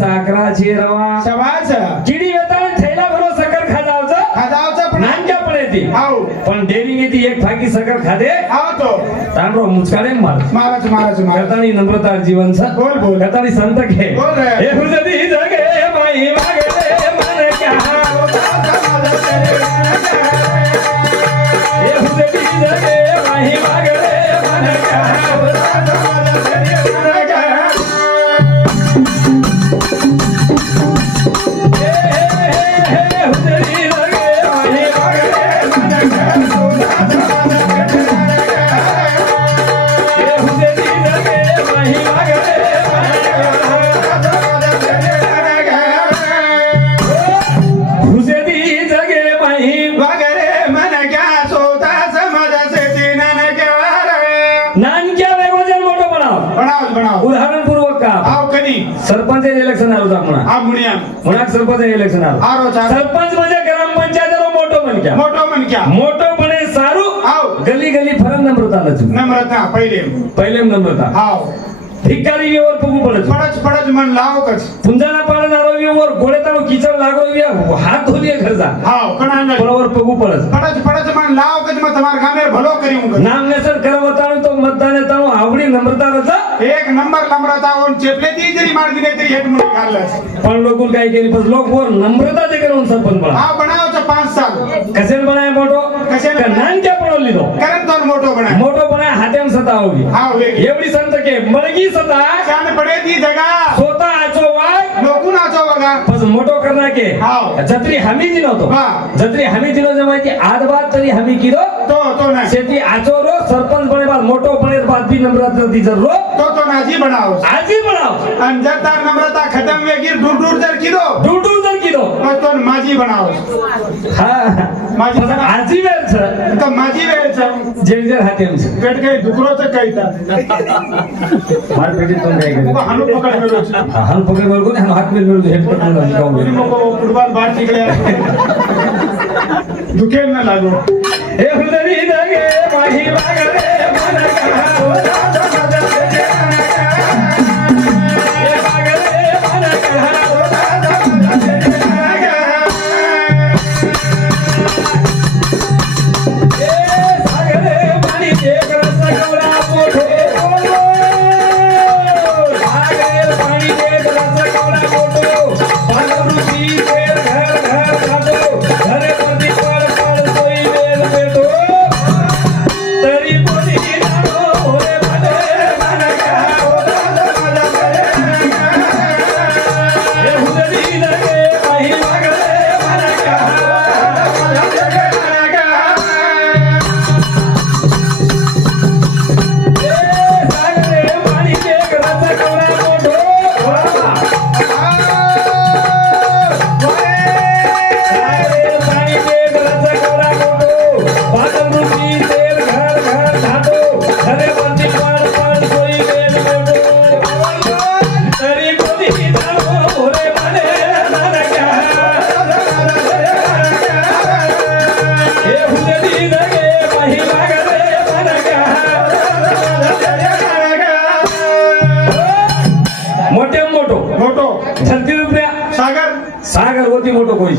साखराची रवा शबास किडी वेताळ थैला भरो साखर खाजावचं खादावचं पण नानक्या पण येते हाव पण डेअरिंग येते एक फाकी साखर खादे हाव तो तांबरो मुचकाडे मार महाराज कतानी नम्रता जीवन छ बोल बोल कतानी संत के बोल रे हे हुजदी जगे माई मागले मन क्या हे हुजदी जगे माई मागले मन क्या सरपंच इलेक्शन आलो म्हणा हा मुनिया म्हणा सरपंच इलेक्शन आलो आरो सरपंच म्हणजे ग्रामपंचायत मोठो मनक्या मोठो पणे सारू हाव गली गली फरक नम्रता नम्रता पहिले नम्रता हाव भिकारी व्यवहार पगू पडच मन लावकच पुंजाना पाळणारो व्यवहार गोळेतानो किचड लागो हात धोलिए घरजा हाव कणांग बरोबर पगू पडच मन लावकच मत તમાર ગામે ભલો કર્યું નામ નેસર કરવતાણું તો મતદાને તાણું આવડી નમ્રતા રજા એક નંબર નમ્રતા ઓન ચેપલે તીજરી માર દીને તરી હેટ મુની ગાલસ પણ લોકો કાઈ કેરી બસ લોક वर નમ્રતા દે કરું સરપંચ બના હા બનાવો છે 5 સાલ કસેન બનાય મોટો કસેન નાન કે પણ લીધો કરન તો મોટો બનાય હાથેમ સતા હોગી હા એવડી સંત કે મળગી સતા શાન પડે દી જગા સોતા આચો વાય લોકો નાચો વગા બસ મોટો કરના કે હા જત્રી હમી દિનો તો હા જત્રી હમી દિનો જમાતી આદ બાદ તરી હમી કીધો તો ના સેતી આચો રો સરપંચ બને બાદ મોટો બને બાદ બી નમ્રતા દી જરો તો નાજી બનાવો આજી બનાવ અંજરતા નમ્રતા ખતમ વેગીર દૂર દૂર દર કીધો તો માજી બનાવો હા માજી આજી વેર છે તો માજી વેર છે જેજર હાથેમ છે પેટ કઈ દુકરો છે કઈતા માર પેટી તો ગઈ ગઈ હાનો પકડ મેલો છે હાનો પકડ મેલો ને હાનો હાથ મેલો હેડ પર ના ગાઉં મોકો ફૂટબોલ બાર નીકળ્યા દુકેલ ના લાગો એ હુદરી દગે માહી વાગરે મન કહો सागर होती मोठो कोई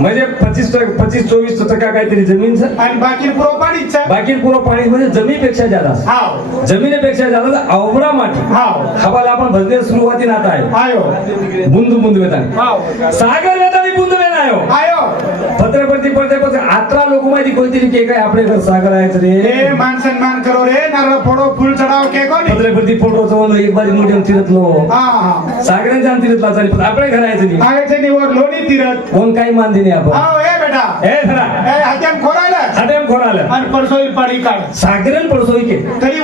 म्हणजे 25-24% काहीतरी जमीन છે आणि बाकी पुरो पाणी છે बाकी पुरो पाणी म्हणजे जमीनपेक्षा जादा हाव जमीनपेक्षा जादा अवरा माटी हाव हवाला आपण भजने सुरुवाती नाता आहे आयो बुंदू बुंदू वेतानी हाव सागर वेतानी बुंदू वेना आयो पत्रपती पडते पण आत्रा लोक माहिती कोणतरी के काय आपले घर सागर आहे रे ए मान सन्मान करो रे नारळ फोडो फुल चढाव के कोणी पत्रपती फोटो चवलो एक बारी मोठी तीरतलो हा सागरांच्या तीरतला चाली पण आपले घर आहे नी आगेचे निवर लोणी तीरत कोण काही मान दिने आपण हाव ए बेटा ए धरा ए हातेम खोराला आणि परसोई पाडी काढ सागरन पडसोई के तरी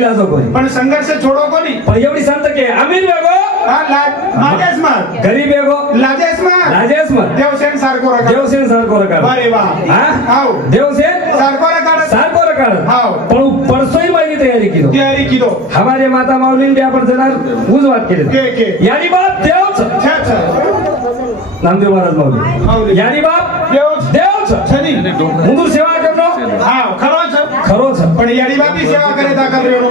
लाजो कोणी पण संघर्ष छोडो कोणी पण एवढी संत के अमीर बेगो लाजेस मार गरीब बेगो लाजेस मार देवसेन सारखो रकाड अरे वाह हाव देवसेन सारखो रकाड हाव पण परसोई माहिती तयारी किलो हमारे माता माऊलीन बी आपण जरा उजवात केले के यानी बाप देवच नामदेव महाराज माऊली यानी बाप देवच मुंदूर सेवा करतो हाव खरोच खरोच पण यानी बापी सेवा करे दाखल रेणू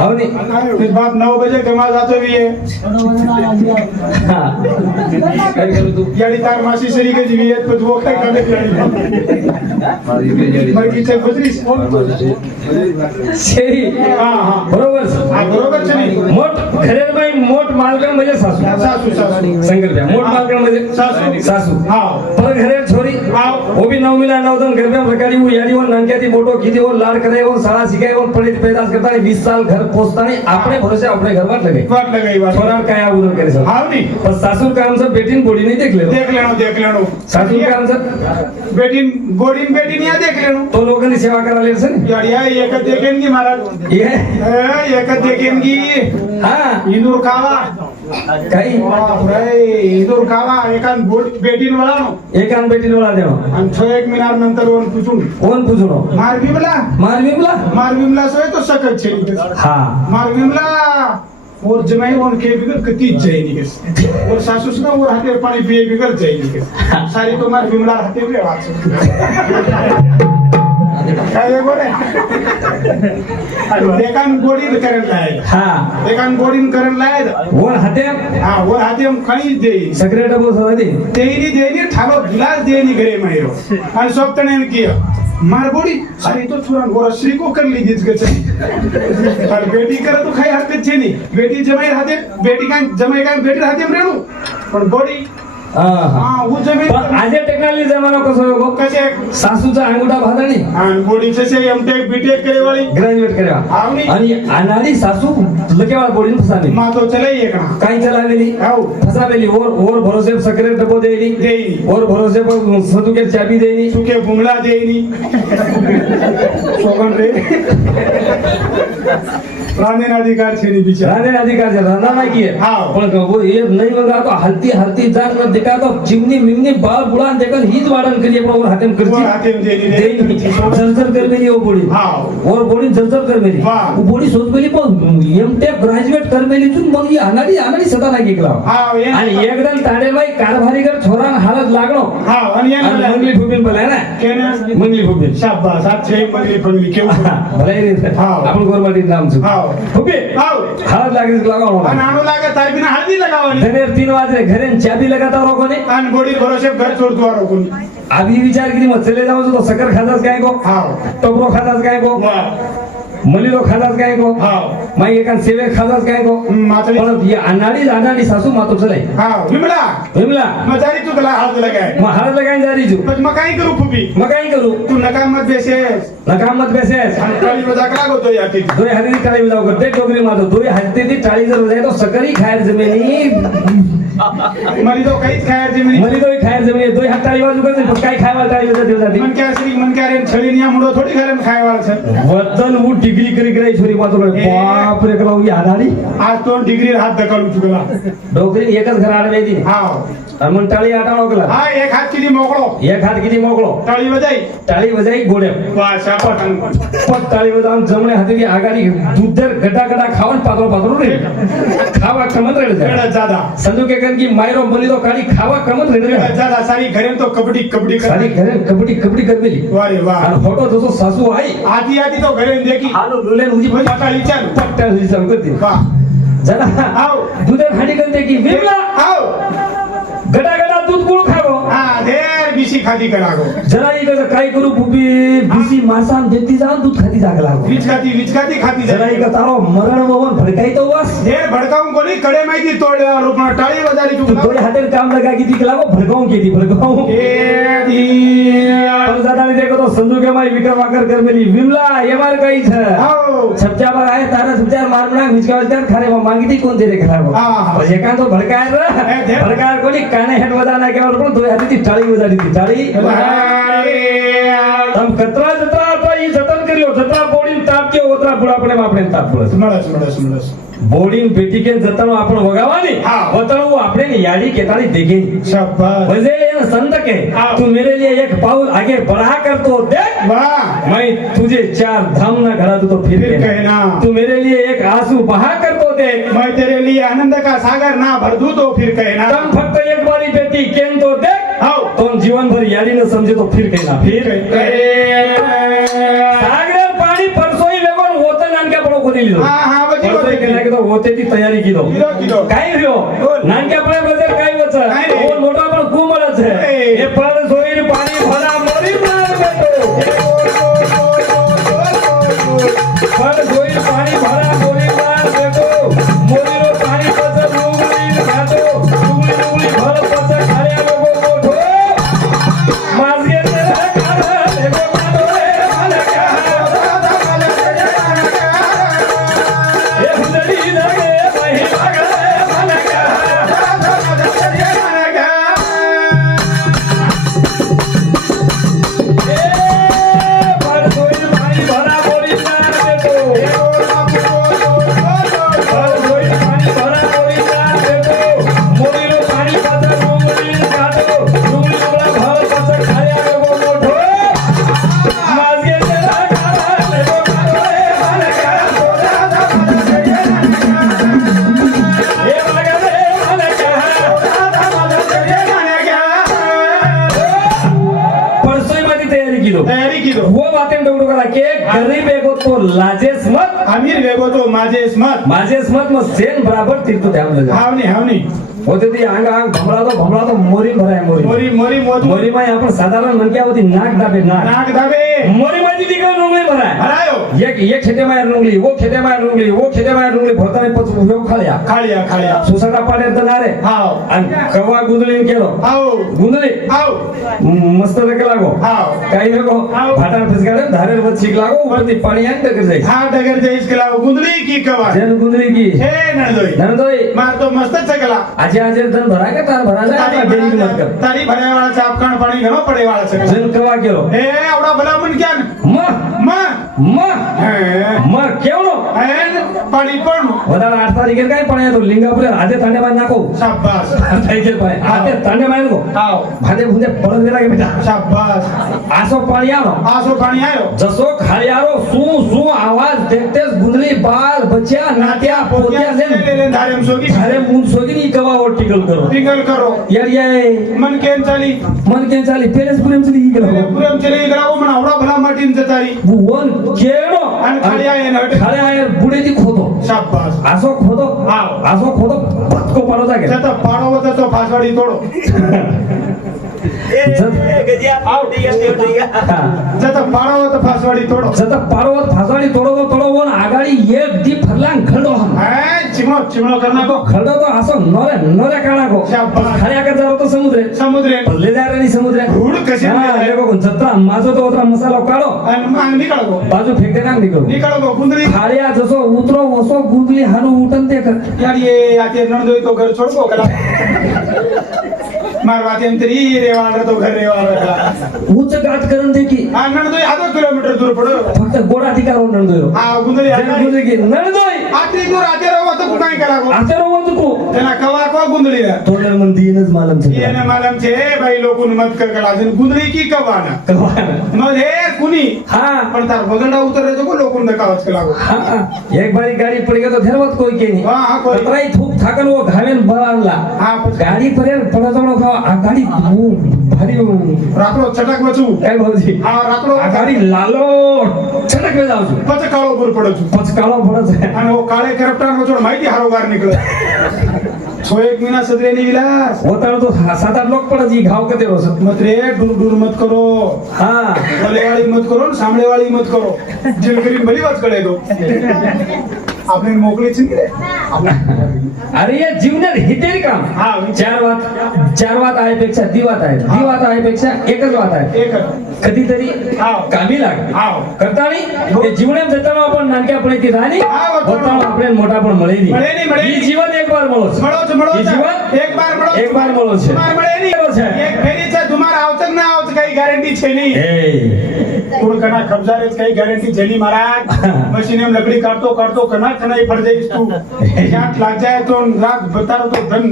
हो नाही फिर बाप 9 बजे कमा जातो भी है हा. काय करू तू याडी तार मासी सरी के जीवी है तो वो काय करे मरगी चे गुजरी शेरी हां हां बरोबर हा बरोबर छे मोठ घरेर बाई मोठ मालकण म्हणजे सासू सासू सासू संकल्प मोठ मालकण म्हणजे सासू सासू हां पर घरेर छोरी हां वो भी 9 मिला 9 दिन घर में रखाड़ी हुई यारी वो नानक्याती मोटो कीधी वो लाड करे वो सारा सिखाए वो पढ़े पैदास करता है 20 साल घर पहुंचता नहीं अपने भरोसे अपने घर में लगे वाट लगाई वाट छोरा काय उधर करे सब हां नहीं पर सासू काम से बेटीन बोली नहीं देख देख लेनो सासू काम से बेटीन गोडीन बेटीन या देख लेनो तो लोगों सेवा करा ले सर याडिया एक देखेन की महाराज ये एक देखेन की हां इंदूर खावा काही इंदूर खावा एकान बेटीन वळानो एकान बेटीन वाला देव आणि 1 मिनिट नंतर वन पुसून कोण पुजनो मार बिमला सोय तो सकत छे हां मार बिमला और जमाई वन के बिगर कती जाएगी के और सासू सुना और हाथे पानी पिए बिगर जाएगी के सारी तो मार बिमला हाथे पे वाच काय बोले एकान गोडीन करन लायक हां एकान गोडीन करन लायक वर हाते हां और हाथे हम कणी दे सगळे डबो सदा दे देनी ठालो गिलास देनी घरे मायरो आणि सोपतने किया मार गोडी अरे तो छुरा गोरा श्री को कर ली जिस गचे और बेटी करे तो खाई हरकत छे नहीं बेटी जमाई हाथे बेटी का जमाई का बेटी हाथे में रेणू पण गोडी हां हां वो जमीन पण आज टेक्नॉलॉजी जमाना कसो हो कसे सासूचा अंगुठा भादणी आणि गोडीचे से एमटेक बीटेक करे वाली ग्रॅज्युएट करेवा आवनी आणि अनाडी सासू लकेवा बोडीन फसानी मा तो चले एक ना काही चलावेली हाउ फसावेली और भरोसे सकरे डबो देली देई और भरोसे पर सतुके चाबी देली सुके बुंगला देनी सोगन रे राणे अधिकार छे नी बिचारा राणे अधिकार છે રાણા ના કીએ હા. પણ वो ये नहीं मंगा तो हलती हलती जान में देखा तो चिमनी मिमनी बाल बुलान देखन हीच वाडन करिए पण और हातेम करची और हातेम देली जर्जर कर मेली वो बोडी हां और बोडी जर्जर कर मेली वाह. वो बोडी सोच मेली पण एमटेक ग्रॅज्युएट कर मेली तू मग ही अनाडी सदा नाही गेला हां ये आणि एकदम ताडेबाई कारभारीकर छोरा हालत लागणो हां आणि ये आणि मंगली फुबीन बोलाय ना केना मंगली फुबीन शाबाश अच्छे मंगली फंगली केव भलाई रे हां. आपण गोरमाटी नाम छु हां फुबी हाउ हालत लागे लगावणो आणि आणू लागे तार बिना हळदी लगावनी धनेर 3 वाजले घरे चाबी लगाता रोको ने आणि गोडी भरोसे घर छोड़तो आरो कोणी अभी विचार की मत चले जाओ तो सकर खादास काय को हां टोपरो खादास काय को वाह मलिलो खादास काय को हां माई एकान सेवे खादास काय को मातली पण ये अनाडी सासू मातो चले हां विमला विमला मजारी तू गला हाथ लगाय मग हालत लगाय जारी जू पण मग काय करू फुबी मग काय करू तू नका मत बेसे नकाम मत बेसेस आणि मजाक लागतो याती दोय हाती टाळी जाऊ करते डोगरी मातो दोय हाती टाळी जर जाय तो सकरी खायर जमिनी मरी तो काहीच खायची मी मली दोय खायर जमिनी दोय हात टाळी बाजू करते पण काय खायला टाळी देऊ जाती मन क्या श्री मन क्या रे छळी निया मुडो थोडी घरन खायवाळ छे वतन वो डिग्री करी कराई छोरी मातो बाप रे कला ही आधारी आज तो डिग्री हात दकालू चुकला डोगरी एकच घर आडवे दी हां आणि मग टाळी आटा मोकला हां एक हात किती मोकळो एक हात किती मोकळो टाळी बजाई टाळी वजाई गोडे वाह शाबास पट टाळी वजाऊन जमणे हाती की आगारी दूधर गटा खावन पातळ रे खावा कमत रे एडा जादा संजू के कन की मायरो मली तो काडी खावा कमत रे एडा जादा सारी घरेन तो कबड्डी सारी घरे कबड्डी कर मेली वाह रे वाह आणि फोटो जसो सासू आई आधी तो घरेन देखी आलो लुलेन उजी म्हणजे आता विचार पट्टा उजी चालू करते वाह जरा आओ दूधर हाडी करते की विमला आओ गटा दूध गुळ खावो हां धेर बिशी खाती करागो जरा एक काय करू बुबी बिसी मासान देती जाऊन दूध खाती जाग लागो विचकाती खाती जरा एक तारो मरण मोहन भडकाई तो बस धेर भडकावून कोणी कडे माहिती तोड रूपना टाळी बजारी तू तू दोय हातेर काम लगा किती लागो भडकाऊन केली भडकाऊन ए दी पण जाताना देखो तो संजू के माई विक्रमाकर कर मेली विमला ये मार काही छ आओ छपच्या पर आहे तारा छपच्या मारना मिचकावच्या खरे मागिती कोण दे रे खराब हा. पण एका तो भडकाय रे भडकाय कोणी काने हेट वजाना केवळ पण दोय हाती ती टाळी वजारी ती टाळी तम कतरा जत्रा आता ही जतन करियो जत्रा बोडीन ताप के ओतरा बुडापणे मापणे ताप पडस समडस बोडीन बेटी के जतन आपण वगावानी हा. वतन वो आपने याडी केताली देगे शाबाश वजे ये संत के हा. तू मेरे लिए एक पाउल आगे बढ़ा कर तो देख वाह मैं तुझे 4 धाम ना घड़ा दूं तो फिर कहना तू मेरे लिए एक आंसू बहा कर तो देख मैं तेरे लिए आनंद का सागर ना भर दूं तो फिर कहना तम फक्त एक बारी बेटी केन तो देख आओ तुम जीवन भर यारी न समझे तो फिर फिर सागर पाणी परसोई वेगोन होतन आणक्या पडो कोणी નહીં લીધો હા, હા, બધી પરસોય વખતે. કે ના કીધો હોતેથી તૈયારી કીધો કીધો. કાઈ રહ્યો બોલ. નાનક્યા આપણે બ્રધર કાઈ કાંઈ વચ્ચે નહીં. ઓ મોટા પણ કુ મળે છે એ. એ પણ જોઈને પાણી ભરા મોરી માર બેટો પણ જોઈને પાણી ભરા મોરી માર બેટો મોરીનો પાણી પછે ડુંગળી ઘાટો ડુંગળી ભર પછે ખાયા લોકો મોઢો માઝગે તેરા કાળા લેગો કાઢો રે મલકા એ હુદડી લાગે મહી લાગે મલકા પણ જોઈને પાણી ભરા મોરી માર બેટો તૈયારી કીધો. वो बातें डोडो करा के गरीब एगो तो लाजेस मत अमीर वेगो तो माजेस मत माजेस मत में सेन बराबर तीर्थ ध्यान दे हावनी होते थी आंग आंग भमड़ा तो मोरी भराय मोरी मोरी मोरी मोत मोरी में यहाँ पर साधारण मन क्या होती नाक दाबे नाक नाक दाबे मोरी में दीदी का डुंगली भराय हरायो ये खेते में डुंगली वो खेते में डुंगली वो खेते में डुंगली भरता में पच उपयोग खालिया खालिया सुसटा पाडे तो नारे हाव अन कवा गुंदली केलो आओ गुंदली आओ मस्त रखे लागो हाव काही नको हाव. भाटार फिसकाडे धारे वर छीक लागो उपरती पाणी आन टकर जाई हाँ डगर जईस के लाव गुंदली की कवा જેન ગુંદરી की हे नळदोई नंदोई मार तो मस्त चकला આજે ધન ભરા કે તાર ભરા ને तारी આપણા દેવી મત કર तारी भराय वाला चापकाण पाणी घणो पडे वाला चकला જેન કવા કેલો हे आवडा भलामण क्या म म म हे म કેવનો एन पाणी पण વધારે 8 તારીખે કાઈ પણ તો લિંગાપુરે હાથે તાંડે માં નાખો शाबास થઈ જાય ભાઈ હાથે તાંડે માં નાખો आओ ભાદે ભૂંદે પડન દે લાગે બેટા शाबास આસો પાણી આવો आसो पाणी आयो જસો ખાળિયારો શું આવાજ દેખતે જ ગુંદલી બાર બચ્યા નાત્યા પોત્યા ले ને ले धारेम सोगी અરે મૂન સોગીની કવા ઓર્ટિકલ કરો टिंगल करो यार ये मन केन चाली मन के चाली पेरेस पुरेम चली गेलो पुरम चले गळावो मन आवडा भला माटीन जतारी वन केनो आणि खाली आहे ना हट. खाली आहे बुडेची खोदो शाबास आसो खोदो हाव. आसो खोदो भटको पाडो जागे जता पाडो होता तो फासवाडी तोडो जता पाडो होता फासवाडी तोडो जता पाडो फासवाडी तोडो वन आगाडी एक दी फरलांग खडो हम है चिमणो करना को खडो तो आसो नरे काळा को शाबास. खाली आकर जातो तो समुद्र समुद्रे ले जा रे समुद्र धूळ कशी देखो जत्रा माझो तो ओतरा मसाला काढो आणि मांग निकाळगो बाजू फेकते नांग निकलो निकाळगो गुंदरी खाळ्या जसो उतरो वसो गुंदली हानु उठन ते कर यार ये आते नणदोई तो घर छोडको कला मार वाते अंतरी रेवाळ तो घर रेवाळ उच्च गाठ करून दे की हा नणदोई आधो किलोमीटर दूर पडो फक्त गोडा ठिकाण नंदोय हा गुंदरी गुंदली की नंदोय आत्री दूर आते रहो तो काय करागो आता रोवत को त्याला कवा को गुंदली तोडर मन दीनच मालम छे येने मालम छे भाई लोकून मत कर कला जन गुंदली की कवाना मग हे कुणी हा पण तार बगंडा उतरे तो को लोकून दकावच कला गो हा एक बारी गाडी पड़ी गयो तो धरवत कोई के नहीं हा कोई तत्राई थूक थाकन वो घावेन भरानला हा गाडी परेर पडजणो खाव आ गाडी भारी रात्रो छटक वचू काय भाऊजी हा रात्रो आ गाडी लालो छटक में जाऊ पच काळो पूर पडचू पच काळो पडत आणि वो काळे करप्टान वचोड माहिती हारोगार निकळ छो एक महीना सदरे नी विलास होता तो 7-8 लोग पड़े जी घाव कते रोस मत रे दूर दूर मत करो हाँ बोले वाली मत करो सामने वाली मत करो जिल करीन भली बात करे दो आपने मोकली छिन रे अरे ये जीवनात हितेरी काम हा चार वात आहे पेक्षा दी वात आहे पेक्षा एकच वात आहे एक कधीतरी हा. कामी लाग हाव. करतानी ते जीवनात जताना आपण नानक्यापणे ती राणी हा, होतो. होताना आपले मोठापण મળે નહીં મળે. ઈ જીવન એક વાર મળો છે મળો ઈ જીવન एक बार મળો એક વાર મળો છે तुम्हार મળે नहीं મળો છે एक फेरी छे तुम्हार आवतक ना आवत काही गॅरंटी छे नहीं એ कोण कना खबजारेच काही गॅरंटी झेली महाराज मशीने में लकड़ी काटतो काटतो कना कनाई पड़ जाईस तू जाट लाग जाए तो रात बता तो धन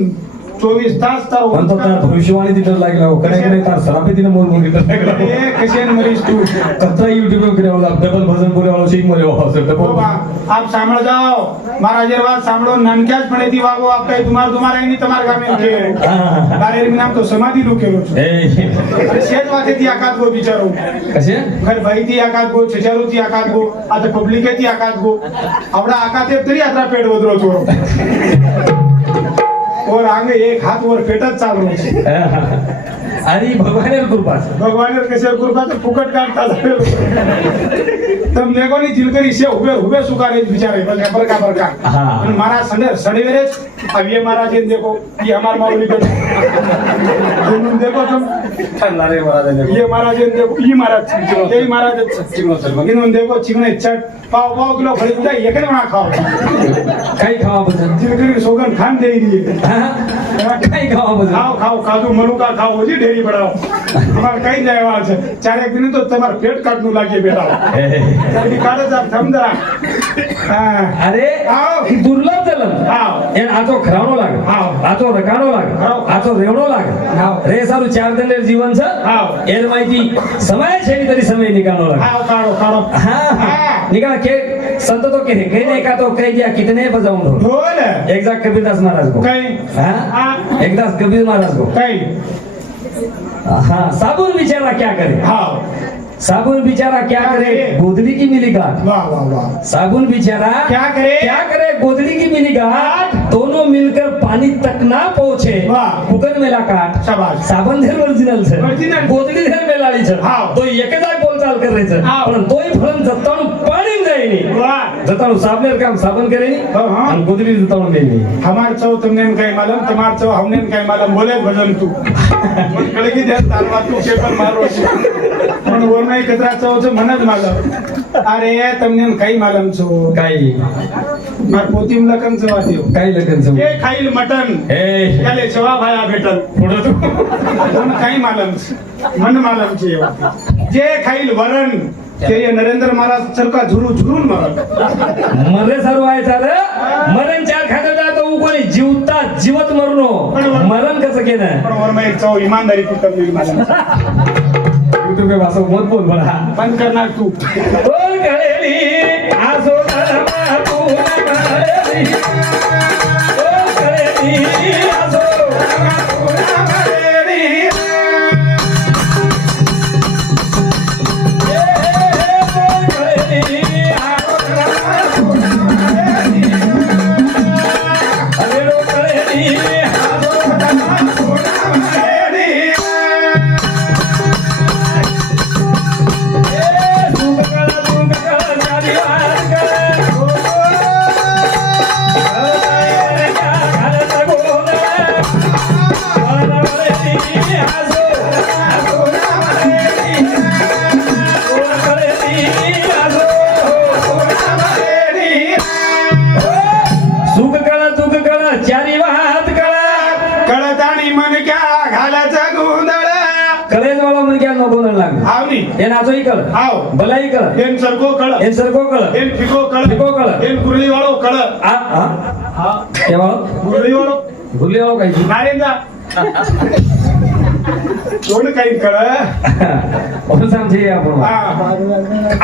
24 तास તારો પણ તો તાર ભવિષ્યવાણી થી ડર લાગેલો કને કને તાર સરાપે થી મોર મોર ડર લાગેલો એ કશેન મરીશ તું કતરા યુટ્યુબ પર કર્યો ડબલ ભજન બોલે વાળો શીખ મર્યો હશે ઓ ડબલ બા, આપ સાંભળ જાઓ મારા જે વાત સાંભળો નાનક્યા જ પડેથી વાગો આપ કઈ તમારા એની તમારા ગામે કે બારેર નામ તો સમાધિ રોકેલો છે એ શેત વાતેથી આકાત ગો બિચારો કશે ઘર ભાઈથી આકાત ગો છેચારોથી આકાત ગો આ તો પબ્લિકેથી આકાત ગો આવડા આકાતે તરી આતરા પેટ વધરો છો ઓર આંગે એક હાથ ઓર પેટ જ ચાલુ છે અરે ભગવાને કૃપા છે ભગવાને કશે કૃપા તો ફુકટ કાઢતા જાય તમ દેખો ની જીલકરી છે ઉભે ઉભે સુકારે બિચારે બરકા બરકા હા. અને મારા સંડે સડેરે જ अब ये महाराज ये देखो ये हमारा मौलवी बेटा तुम देखो तुम નારે મહારાજ ये महाराज ये देखो ये महाराज यही महाराज इन्होंने देखो चिकने चट पाव पाव किलो भरी पूजा ये के बना खाओ કઈ ખાવા બજન जिलकरी सोगन खान दे रही है હા કઈ ખાવા બજન खाओ खाओ काजू मनुका खाओ जी डेरी बढ़ाओ हमारे कहीं जाए वहां से चार एक दिन तो तुम्हारा पेट काटने लागे बेटा जल्दी काटो जा थम जरा हाँ અરે આવો. દુર્લભ જલમ આવો. એને આ તો ખરાણો લાગે આવો. આ તો રકાણો લાગે આવો. આ તો રેવણો લાગે આવો. રે સારું ચાર દંડેર જીવન છે આવો. એર માહિતી સમય છે એની તરી સમય નિકાલનો લાગે आओ काटो काटो हाँ हाँ. निकाल के संत तो कहे कहने का तो कह दिया कितने बजाऊं तो बोल एक दास कबीरदास महाराज को कहीं हाँ हाँ. एक दास कबीर महाराज को कहीं हाँ साबुन बेचारा क्या करे हाँ साबुन बेचारा क्या करे गोदड़ी की मिली गांठ वाह वाह वाह साबुन बेचारा क्या करे गोदड़ी की मिली गांठ दोनों मिलकर पानी तक ना पहुंचे वाह. फुकन मेला काट शाबाश. साबन धेर ओरिजिनल છે Original. ગોદડી धेर મેલાડી છે હા. તો એક જ બોલચાલ કરે છે હા. પણ તોય ફળન જતાનું પાણી જાય નહીં वाह જતાનું સાબનેર કામ સાબન કરે નહીં હા, હા. અને ગોદડી જતાનું દે નહીં हमारे चौ तुमने कहीं मालूम तुम्हारे चौ हमने कहीं मालूम बोले भजन तू कड़की दे तारवा तू पेपर मारो पण वो नहीं कतरा चौ छे मन ज मालूम अरे तुमने कहीं मालूम छो કાઈ मार पोती में लखन छवा दियो કાઈ લગન છે ये खाइल मटन એ काले छवा भाया बेटन ફોડો તો तुम कहीं मालूम छे मन मालूम छे ये बात जे खाइल वरण ते ये नरेंद्र महाराज सरका झुरू झुरून मारन मरे सारू आहे चाले मरण चार खाते जा तो कोणी जीवता जीवत मरनो मरण कसं केलं पण वर में चौ ईमानदारी तू करली मालूम युट्यूब पे वासो मत बोल बड़ा बंद करना तू बोल कळेली आसो धर्मा तू कळेली बोल कळेली आसो धर्मा तू कळेली बोल कळेली आसो धर्मा तू कळेली अरे रो कळेली आसो धर्मा तू कळेली कळतानी मन क्या घालाचा गोंधळ कळेज वाला मन क्या नको न लाग आवनी એ નાચોઈ કળ આવ ભલાઈ કળ એન સરકો કળ એ સરકો કળ એન ફીકો કળ ફીકો કળ. એન ગુરલી વાળો કળ આ હા હા કેવા ગુરલી વાળો ભૂલી આવો કઈ નારેંગા કોણ કઈ કળ ઓન સામ છે આપણો હા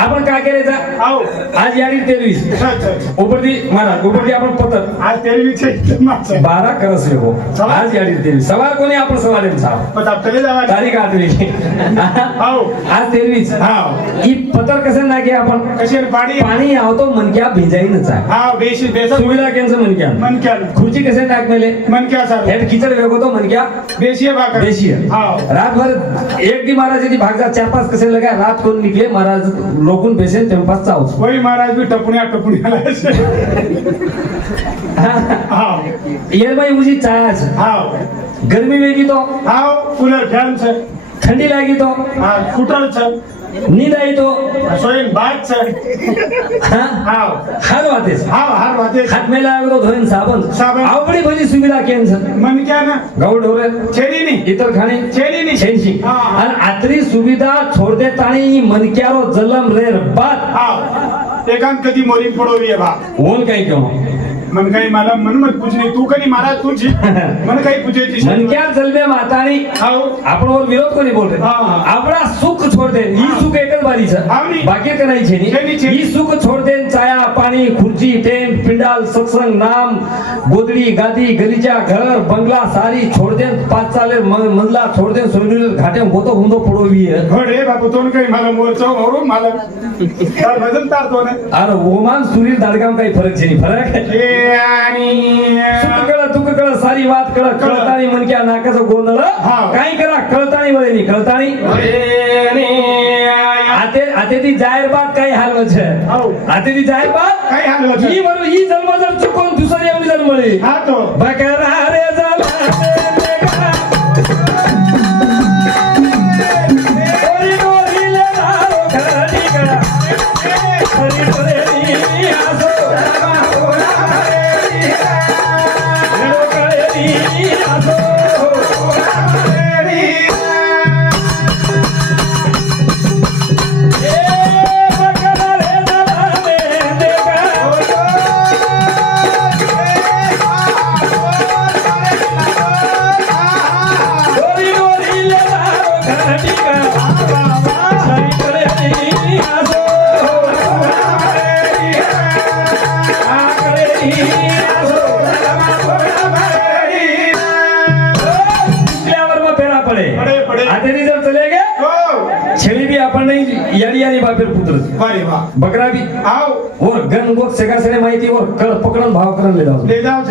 आपण काय करायचा આવ आज यारी 23 अच्छा अच्छा ઉપરથી મારા ઉપરથી આપણો પતર आज तेरी विषय माच 12 કરસ લેવો સવાર? आज यारी 23 સવાર કોને આપણે સવારે એમ સાહેબ बता चले जावा તારીખ 8 આવ आज 23 હા ઈ પતર કसे નાખે आपण कशी पाडी पाणी આવતો મનક્યા ભીજાઈ ન જાય हा बेशी बेसा सुविधा केंचं मणक्या मन क्या खुर्ची कसे टाक मेले मन क्या सर हेड खिचड वेगो तो मणक्या बेसी बाकर बेसी है हाँ रात भर एक दी महाराज जी भाग जा 4-5 कसे लगा रात को निकले महाराज लोगुन बेसे तेम पास चाव वही महाराज भी टपुनिया हाँ ये भाई मुझे चाया છે हाँ गर्मी वेगी तो हाँ कूलर फैन છે ठंडी लागी तो हाँ स्कूटर છે नींद आई तो सोईन बात છે हाँ हाँ हर वाते છે हाँ हर बात हाथ में लागो तो धोईन साबन साबन. आवडी भली सुविधा केन છે मन क्या ना गौड ढोरे छेरी नहीं इतर खाणी छेरी नहीं छेनशी हाँ. आणि आतरी सुविधा छोडते ताणी मनक्यारो जलम रेर बात हाँ एकांत कधी मोरी पडोरी है बा ओन काही केव्हा मन काही मला मन मत पूछणे तू कधी महाराज तुझी मन काही पूछायची मनक्या जलम्या मातानी हाव આપણો વિરોધ કોની બોલે હા. આપણા સુખ છોડ દે ઈ સુખ એક જ બારી છે હાવ ની. બાકી કે નહીં છે છે ની, છે. ઈ સુખ છોડ દે છાયા પાણી ખુરશી ટેન્ટ પિંડાલ સત્સંગ નામ ગોદડી ગાદી ગલીચા ઘર બંગલા સારી છોડ દે 5 સાલે મંદલા છોડ દે સોયલુલ ઘાટે ગોતો હુંદો પડોવી હે घडे बापू तो काही मला मोरचो औरो मला काय वजन तारतो ना अरे ओमान सुनील दाडगाम काही फरक છે ની फरक ए आणि सुख कळ दुःख कळ सारी વાત कळ कळतानी मनक्या नाकाचं गोंधळ हा. काही करा कळतानी वळे ની कळतानी આતેથી જાહેર બાત કઈ હાલ છે હાવ. આતેથી જાહેર બાત काही हाल होत ઈ વર ઈ જન્મ જર ચુકોન દુસરી એમની જન્મ મળી हा तो બકરા રે જમાને દેખા ઓરી ઓરી લે રારો ઘડી કરા હરી હરે ની આસો હેલો કરે ની આસો એ બકરા રે જમાને દેખા ઓરી ઓરી લે રારો ઘડી કરા હરી હરે ની આસો આ કરે ની આસો માં પેરા પડે પડે, પડે. આતેથી જર ચલે ગે છેલી भी अपन नहीं यारी बापेर पुत्र वारे वाह बकरा भी आओ और गन गोक सेगा सेने माहिती और कळ पकडन भाव करण ले जाओ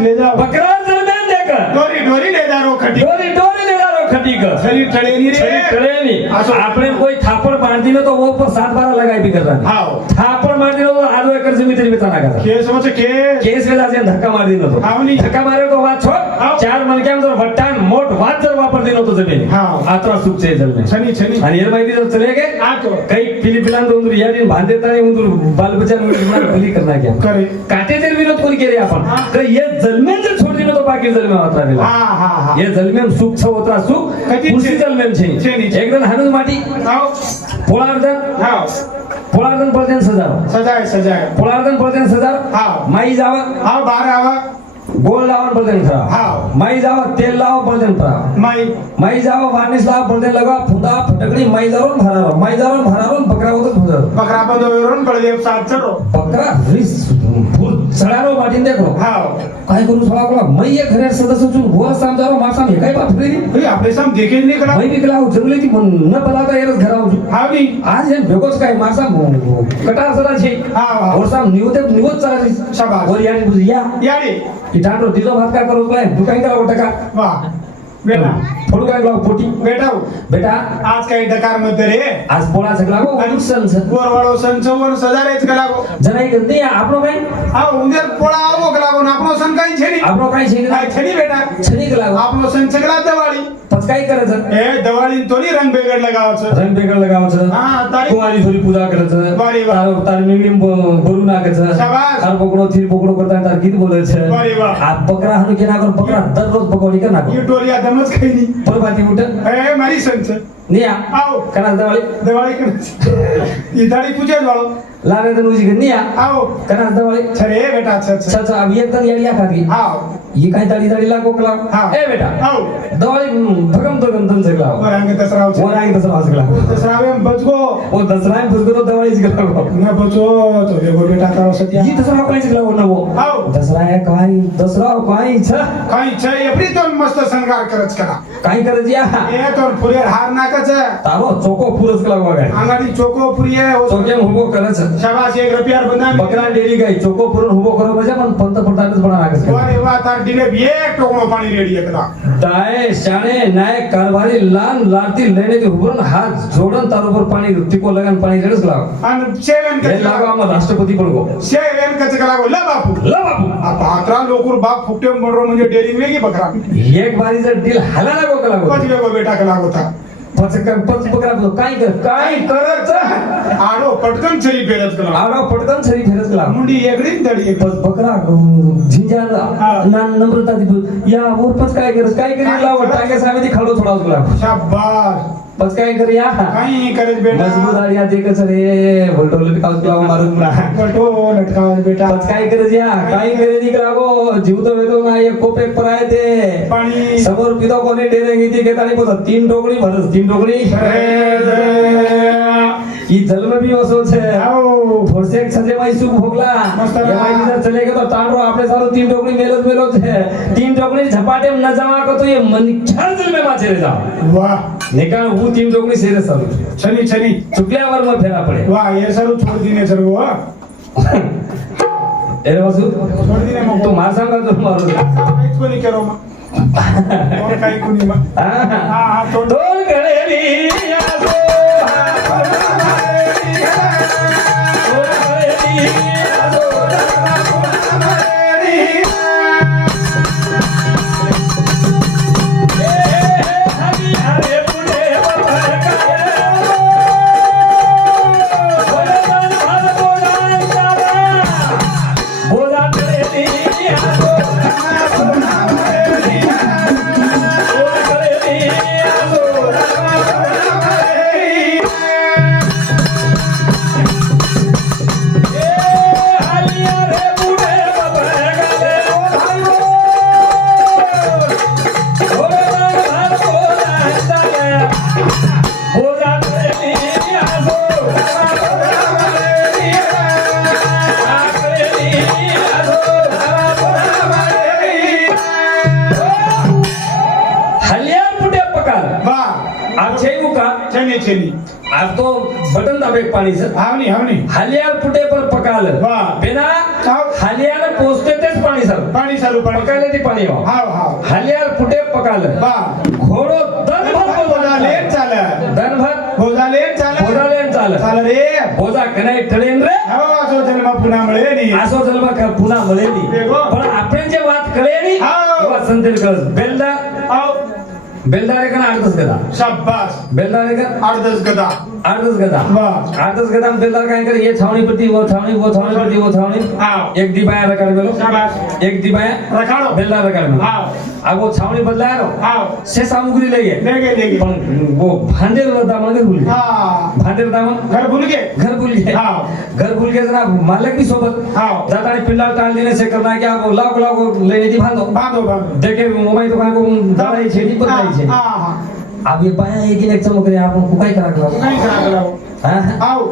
ले जाओ बकरा जरमेन देकर डोरी डोरी ले जा रो खटी डोरी डोरी ले जारो खटी कर शरीर टळे नी रे शरीर टळे नहीं आसो. आपने कोई थापड़ बांध दिनो तो वो ऊपर 7-12 लगाई भी कर रहा आओ थापड़ मार दिनो तो आधो एकड़ जमीन तेरी बेचा ना कर के समझ के केस वेला से धक्का मार दिनो तो हाव नी. धक्का मारे तो बात छोड़ हाव. 4 मनक्याम जर वट्टान मोठ वाद जर वापर दिनो तो जमीन हाव. आत्रा सुख से जल में छनी छनी आणि यार माहिती जर चले गए आ तो कई पिलिपिलान तो उंदर यारी बांधे ताने उंदर बाल बच्चा उंदर बली करना क्या करे काटे तेरे विरोध कोण केले आपण हा. तर ये जलमेन जर छोड दिनो तो बाकी जलमे होता बेला हा हा हा ये जलमेन सुख छ होता सुख कधी खुशी छे? जलमेन छे छे नी. एकदम हानुज माटी आओ पोळार्दन आओ पोळार्दन पडतेन सजाव सजाय सजाय पोळार्दन पडतेन सजाव हा. माई जावा आओ बाहर आवा गोल लावून पडतेन खरा हा. माई जावा तेल लावा पडतेन खरा माई माई जावा वार्निश लावा पडतेन लगा फुंदा फटकडी माई जावरून भरावा माई जावरून भरावरून बकरा होतच फुंदारो बकरा बंद वरून बळदेव साथ चढो बकरा रिस फुल चढारो माटीन देखो हाव काय करू सवा कोला मै एक घरे सदस्य चून गोर सामदारो मासा हे काय बाप रे भाई आपले साम देखे नहीं करा मै बिकला जंगली ती न पलाता एरच घरा हाव नी आज हे भेगोच काय मासा कटार सदा छे हा, हा. और साम निवत चाली शाबास. और यानी बुझ या याडी इटांडो दिलो भात काय करू काय तू काय करा टका वाह बेटा थोडं काय लाव पोटी बेटा बेटा आज काही डकार मध्ये रे आज पोळा सगळा गो अनुसन गोरवाडो संचवन सजारेच कलागो जनाई करते આપણો કઈ આ ઉંદર પોળા આવો કલાગો ને આપણો સન કઈ છે ની આપણો કઈ છે કાઈ છે ની બેટા છની કલાગો આપણો સન સગળા દિવાળી પછી કઈ કરે છે એ દિવાળી તોરી રંગ બેગડ લગાવ છે રંગ બેગડ લગાવ છે હા તારી કુવારી થોડી પૂજા કરે છે વારે વાહ. તાર મીંગડી ભરું નાખે છે શાબાશ. તાર પકડો થી પકડો કરતા તાર ગીત બોલે છે વારે વાહ. આ બકરા હનું કે નાખો બકરા દરરોજ પકોડી કર નાખો ये टोली आदमच काही नाही પરબાતી ઉઠે ए मारी सण છે નિયા આવો કના દવાળી દિવાળી કરે ઈ દાડી પૂજે જ વાળો લારે તને ઉજી કે નિયા આવો કના દવાળી છરે બેટા છે છ છ આ એક તન યાડિયા ખાતી આવો ये काय दाडी दाडी लागो कला हा. ए बेटा આવો दवाळी भगम तो गंतन सगला वरांग दसराव वो છે राई दसरा सगला दसरावे बचगो वो दसरा में फुसगो तो दवाळी सगला न बचो तो एगो बेटा तारो सत्या ये दसरा काय सगला वो नवो આવો दसरा है काय छ काही છે એપરી તો મસ્ત શણગાર કરજ કરા काय करत या એ તો ફુરે હાર નાખે છે तारो चोको पुरस कला वागा આંગાડી ચોકો ફુરીએ चोकेम हुबो करे छ શાબાશ 1 રૂપિયા બંધાવી बकरा डेरी गई चोको पुरन हुबो करो बजा पण पंत पडताच बना राखे छ વારે વાહ તાર ડીલે એક ટોકણો પાણી રેડી એકલા दाए शाणे नाय कारभारी लान लारती लेने के हुबन हात जोडन तार ऊपर पाणी टिको लगान पाणी रेडस लाव અને સેવન हे કચ लागो आम राष्ट्रपती पण गो સેવન કચ કલાગो લ બાપू ला बापू आ भाकरा लोकूर बाप फुकटे मरो म्हणजे डेअरिंग वेगी बकरा एक बारी जर डील हाला लागो कला गो पच वेगो बेटा कलागो था पच बकरा काय कर काय करत आडो पटकन छरी फेरत कला आडो पटकन छरी फेरस कला मुंडी एकडी दडी एक पच बकरा झिंजा ना नम्रता दी या वर पच काय करस काय करी लाव टाके सामे दी खाडो थोडा कला शाबाश बस काय करूया काही करत बेटा मजबूत आणि आता एकच रे भलटो लटकाव तुला मारून ना कटो लटकाव बेटा बस काय करायचं काही खरेदी करागो जीव तो वेतो ना एक कोप एक पराय ते पाणी समोर पितो कोणी डेरे घेते घेताना पोत 3 टोकरी भरस 3 टोकरी ई जन्म भी असो छे आओ थोड़से एक सजे माई सुख भोगला मस्त ये माई इधर चले गए तो तांडो आपने सारो 3 टोकरी मेलो छे 3 टोकरी झपाटे में न जमा को तो ये मन छान दिल में माचे रे जा वाह निकाल वो 3 टोकरी सेरे सारू छनी छनी चुकल्यावर मग फेरा पडे वाह ये सारू छोड़ दीने सर वो एरे वासू छोड़ दीने मग तू मार सांगा तो मारू काहीच कोणी करो मग और काही कोणी मग हा तो ढोल करेली आसो छनी छनी आज तो बटन दाबे पाणी सर हावनी हावनी हालियार फुटे पर पकाल वाह. बिना हालियाला पोचते तेच पाणी सर पाणी सारू पाणी पकायला ते पाणी हो हाव हाव हालियार फुटे पकाल बा घोडो दनभर बोजाले चाल दनभर बोजाले चाल बोजाले चाल चाल रे बोजा कनाई टळेन रे हो असो जन्म पुन्हा मिळे नी आसो जन्म पुन्हा मिळेली बेगो. पण आपण जे वाद कळेली हाव. वा संतेल कळस बेलदार आओ बेलदारे कना आडतच गदा शाबास बेलदारे का अर्धस गदा आडतच गदा वाह. आडतच गदा बेलदार काय करे ये छावणी पट्टी वो छावणी पट्टी वो छावणी हाव. एक दिबाया रकाड बेलो शाबास एक दिबाया रखाड़ो बेलदार रकाड बेलो हाव अब वो छावणी बदलाया रो हाव से सामग्री ले गए ले गए पण वो भांडेर दामन भूल गए हाँ भांडेर दामन घर भूल गए घर भूल गए हाव. घर भूल गए जरा मालक भी सोबत हाव. जाता है पिल्ला टाल देने से करना क्या वो लाओ लेने दी बांधो बांधो बांधो देखे मोबाइल दुकान को दवाई छेड़ी पर नहीं छेड़ी हाँ हाँ अब ये पाया एक एक चमक रहे आप को काय करा वो कहीं करा गलाओ हां आओ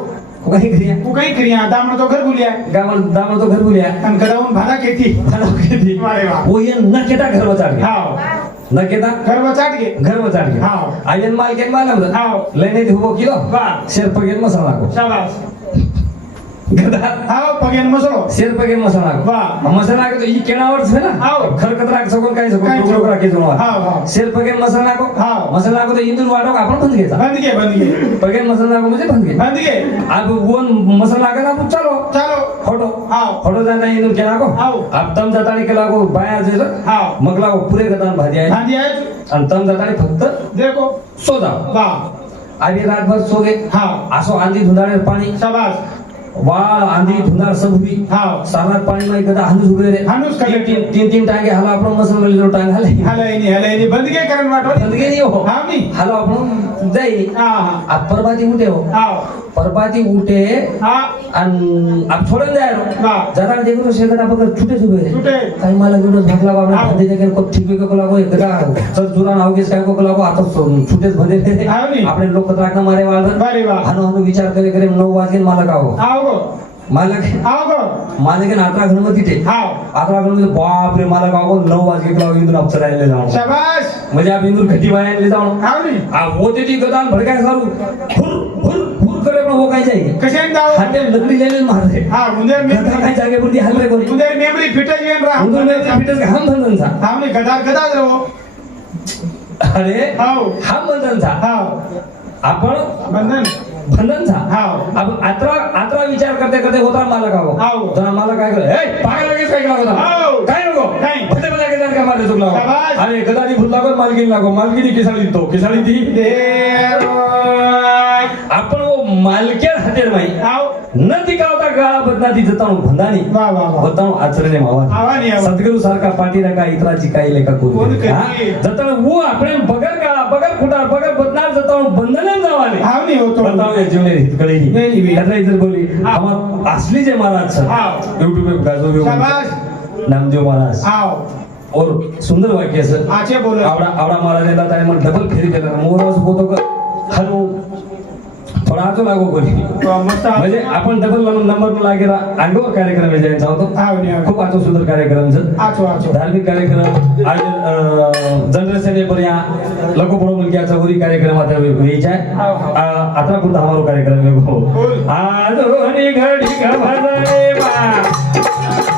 को काय करिया वो कहीं करिया दामन तो घर भूलिया गावल दामन तो घर भूलिया अन गदाऊन भाड़ा खेती भाड़ा खेती अरे वाह. वो ये न केटा घर बचाड़ गया हाव न केटा घर बचाट गए घर बचाड़ गया हाव. आयन माल के माल हम हाव. लेने दी हो किलो वाह. शेर पगेन मसाला को शाबास गदा हाव पगेन मसलो शेर पगेन मसाला को वाह. मसाला के तो ई केनावर छे ना हाव. घर कतरा के सगोन काय सगोन काय टुकड़ो राखी जोवा हाव हाव शेर पगेन मसाला को हाव. मसाला को तो इंदुर वाडो आपण बंद घ्यायचा बंद गए पगेन मसाला को म्हणजे बंद घे बंद गए अब वो मसाला का ना चलो चलो फोटो हाव फोटो जाना इंदुर केला को हाव. अब तम जातानी केला को बाया जे हाव. मगला को पुरे गदान भाजी आहे हाँ दिया आणि तम जातानी फक्त देखो सो जा वाह आधी रातभर सो गे हाव आसो आंधी धुंदाळे पाणी शाबास वाळ आंधी धुंदाळ सब हुई हाव सारात पाणी में गदा हनुस उभे रे हनुस करे. तीन टांगे हाला आपण मसल में लो टांग हाले हलायनी बंद गए करन वाटो बंद गे नहीं हो हाव नी हाला आपण जाई हाँ हाँ आप परबाती उठे हो हाव परबाती उठे हाँ आणि आप छोड़न जाय रो वाह. जरा देखो तो शेगडा पकड़ छुटे छुटे रे छुटे. काही मला जोडस भागला बाबा हाव. बंदे जगन को ठीक को लागो एकदा चल जुरान आवगेस काय को लागो आता छुटेच बंदे रे हाव नी. आपले लोक राखना मारे वाळ बारे वाह हनु विचार करे करे 9 वाजे मला का हो आओ गो मालक आओ गो मालक नाटरा गणपती ते हाव 11 गणपती बाप रे मला का 9 वाजे का इंदूर अप्सरायला जाऊ शाबास म्हणजे आप इंदूर घटी बायाले जाऊ हाव नी आ होते ती गदान भडकाय सारू फुर फुर फुर करे पण हो काय जाई कशे जाओ हाते लकडी लेले मारे हाँ उंदर में गदा काय जागे पुरती हलरे कोणी उंदर मेमरी फिट जेन रहा उंदूर में फिटस हम बंधन था हाव नी गदा रहो अरे हाव हम बंधन था हाव आपण बंधन बंधन था हाव अब आत्रा विचार करते करते होता मला का हो हाव. जना मला काय करे ए पागल लगेच काय केला होता हाव. काय नको नाही. भले भले गदान का मारले चुकला शाबास. अरे गदानी भूल लागो मालकीनी किसाळी तो किसाळी ती आपण वो मालकेर हातेर माई हाव न तिकावता गाळा बदनाती जताणू भंदानी वाह वाह वाह बताणू आचरणे मावा आवानी आवा सद्गुरु सारखा पाठी रका इतराची काही लेखा कोण कोण करी? जतण वो आपण बगर काळा बगर खुटार बगर बदनार जतण बताओ बंधने जावाने हाव नहीं होतो बताओ ये जीवने हित करे नहीं, नहीं। नहीं ऐसा इधर बोली हम असली जय महाराज सर हाव। यूट्यूब पे गाजो भी शाबाश नामदेव महाराज आओ और सुंदर वाक्य सर आचे बोलो आवडा आवडा महाराज येतात आणि मग डबल फेरी केला मोर असं होतो का हॅलो थोडा आतो लागो कोणी तो मस्त म्हणजे आपण डबल नंबर लागेला अंगवर कार्यक्रम यायचा होतो हाव नहीं हाव खूप आतो सुंदर कार्यक्रम सर आचो आचो धार्मिक कार्यक्रम आज जनरेशन पर यहाँ लोगों बड़ो मिल गया चौरी कार्यक्रम आता वेच है आता पुरता हमारो कार्यक्रम है वो बोल। आज होनी घड़ी का भजने बा